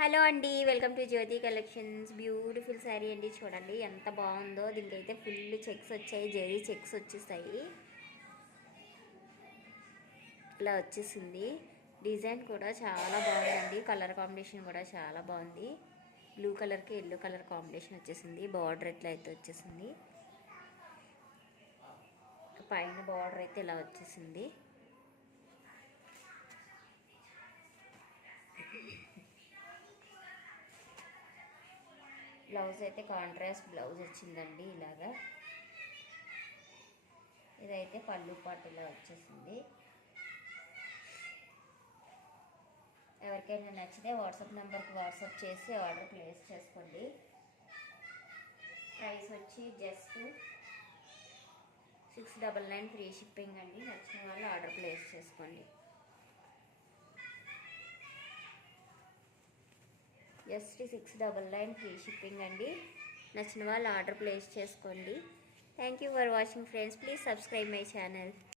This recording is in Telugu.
హలో అండి, welcome to Jyoti collections. Beautiful sari అండి, చూడండి ఎంత బాగుందో. దీనికైతే ఫుల్ చెక్స్ వచ్చాయి, జెరీ చెక్స్ వచ్చేస్తాయి. ఇలా వచ్చేసింది. డిజైన్ కూడా చాలా బాగుందండి, కలర్ కాంబినేషన్ కూడా చాలా బాగుంది. బ్లూ కలర్కి ఎల్లో కలర్ కాంబినేషన్ వచ్చేసింది. బార్డర్ ఎట్లా అయితే వచ్చేసింది, పైన బార్డర్ అయితే ఇలా వచ్చేసింది. బ్లౌజ్ అయితే కాంట్రాస్ట్ బ్లౌజ్ వచ్చిందండి ఇలాగా. ఇదైతే పళ్ళు పాటు ఇలా వచ్చేసింది. ఎవరికైనా నచ్చితే వాట్సాప్ నెంబర్కి వాట్సాప్ చేసి ఆర్డర్ ప్లేస్ చేసుకోండి. ప్రైస్ వచ్చి జస్ట్ 699 ఫ్రీ షిప్పింగ్ అండి. నచ్చిన వాళ్ళు ఆర్డర్ ప్లేస్ చేసుకోండి. జస్ట్ 699 ఫ్రీ షిప్పింగ్ అండి. నచ్చిన వాళ్ళు ఆర్డర్ ప్లేస్ చేసుకోండి. Thank you for watching friends. Please subscribe my channel.